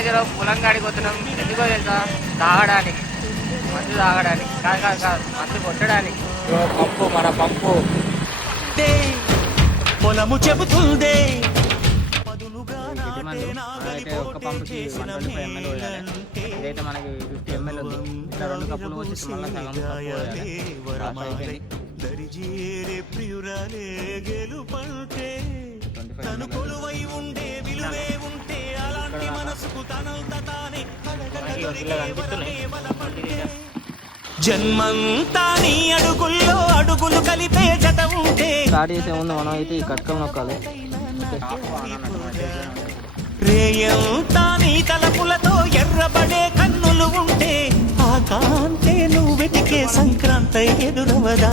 మధ్యలో పొలం కాడికి పోతున్నాం. ఎందుకో తెలుసా? తాగడానికి, మందు తాగడానికి కాదు కాదు కాదు, మందు కొట్టడానికి. పంపు, మన పంపు పొలము చెబుతుందే. అయితే ఒక్క పంపుకి 125 ml పోయాలి. ఇదైతే మనకి 50 ml ఉంది. ఇట్లా 2 కప్పులు వచ్చేసి మళ్ళీ సగం కప్పు పోయాలి. జన్మంతా నీ అడుగుల్లో అడుగులు కలిపే జత ఉంటే స్టార్ట్ చేసే ముందు మనం అయితే ఈ కట్కలు నొక్కాలి. రేయంతా నీ తలపులతో ఎర్రబడే కన్నులు ఉంటే ఆ కాంతే నువ్వు వెతికే సంక్రాంతి ఎదురవదా.